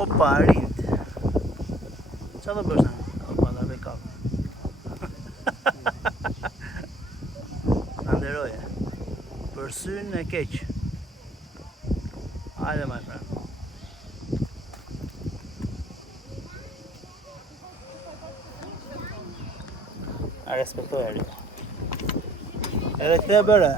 Opa, rind. Qa do bësh në? Opa, da bëj kapë. Në nderoje. Për synë e keq. Hajde, my friend. A respektoj Eri. Edhe këtë e bërë.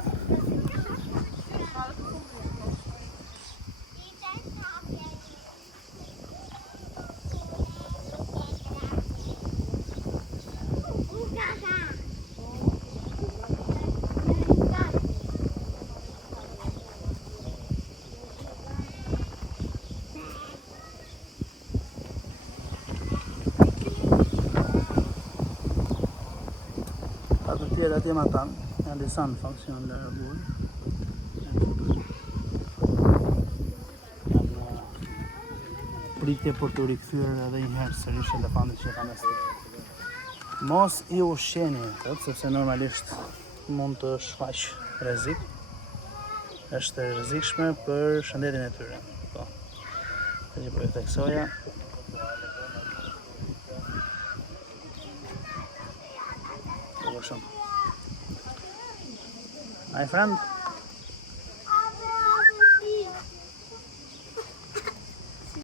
Ato tjera atje ma tanë, janë disa në faksion në rëbullë. Janë pritje për të rikthyer edhe një herë sërish elefantit që kanë esti. Mos i ushqeni, sepse normalisht mund të shfaq rrezik. Është e rrezikshme për shëndetin e tyre. Po. Që po ju theksoja. My friend.